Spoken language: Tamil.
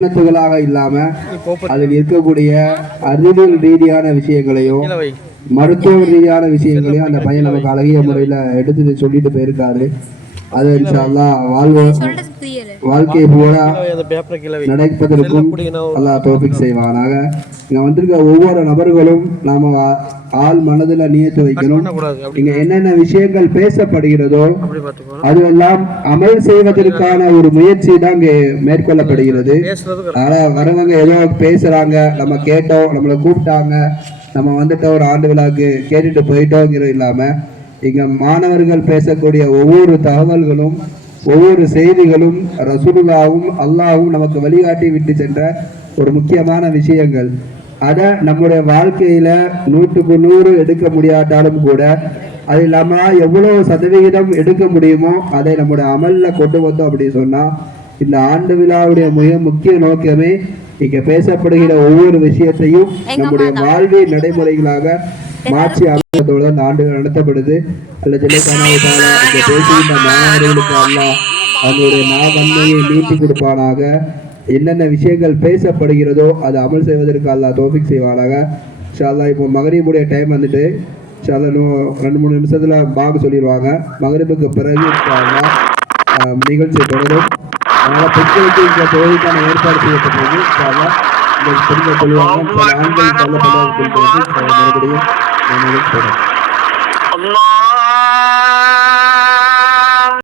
சுன்னத்துகளாக இல்லாம அதில் இருக்கக்கூடிய அறிவியல் ரீதியான விஷயங்களையும் மருத்துவ ரீதியான விஷயங்களையும் அந்த பையன் நமக்கு அழகிய முறையில எடுத்து சொல்லிட்டு போயிருக்காரு. அது இன்ஷா அல்லாஹ் வாழ்க்கை பூரா நடப்பதற்கும் அல்லாஹ் தௌஃபீக் செய்வானாக. இங்க வந்திருக்க ஒவ்வொரு நபர்களும் நாம ஆள் மனதுல நியத்து வைக்கணும். இங்க என்னென்ன விஷயங்கள் பேசப்படுகிறதோ அதுவெல்லாம் அமல் செய்வதற்கான ஒரு முயற்சி தான் இங்கே மேற்கொள்ளப்படுகிறது. ஆனா வரவங்க ஏதோ பேசுறாங்க, நம்ம கேட்டோம், நம்மளை கூப்பிட்டாங்க, நம்ம வந்துட்ட ஒரு ஆண்டு விழாக்கு கேட்டுட்டு போயிட்டோங்கிறது இல்லாம இங்க மாணவர்கள் பேசக்கூடிய ஒவ்வொரு தகவல்களும் ஒவ்வொரு செய்திகளும் ரசூலுல்லாஹ்வும் அல்லாஹ்வும் நமக்கு வழிகாட்டி விட்டு சென்ற ஒரு முக்கியமான விஷயங்கள். அதை நம்முடைய வாழ்க்கையில 100க்கு 100 எடுக்க முடியாட்டாலும் கூட அது இல்லாம எவ்வளவு சதவிகிதம் எடுக்க முடியுமோ அதை நம்முடைய அமல்ல கொண்டு வந்தோம் அப்படின்னு சொன்னா இந்த ஆண்டு விழாவுடைய மிக முக்கிய நோக்கமே இங்க பேசப்படுகிற ஒவ்வொரு விஷயத்தையும் நம்முடைய வாழ்வியல் நடைமுறைகளாக மாற்றி அமைப்பதோடு அந்த ஆண்டுகள் நடத்தப்படுது. அல்ல ஜெல்லஷானாஹு இங்க பேசுகின்ற மாணவர்களுக்கு அல்லாஹ் அவங்களுடைய நாவன்மையை நீட்டி கொடுப்பானாக. என்னென்ன விஷயங்கள் பேசப்படுகிறதோ அதை அமல் செய்வதற்கு அல்லாஹ் தௌஃபீக் செய்வானாக. இன்ஷா அல்லாஹ் இப்போ மகரிபுடைய டைம் வந்துட்டு இன்ஷா அல்லாஹ் இன்னும் 2-3 நிமிஷத்துல பாக் சொல்லிடுவாங்க. மகரிபுக்கு பிறகு இன்ஷா அல்லாஹ் நிகழ்ச்சி தொடரும். அதனால பெண்களுக்கு இந்த தொழிலுக்கான ஏற்பாடு செய்யப்பட்டது. இன்ஷா அல்லாஹ் இந்த பெண்கள் சொல்லுவாங்க, ஆண்கள் சொல்லப்படாது மறுபடியும் தொடரும்.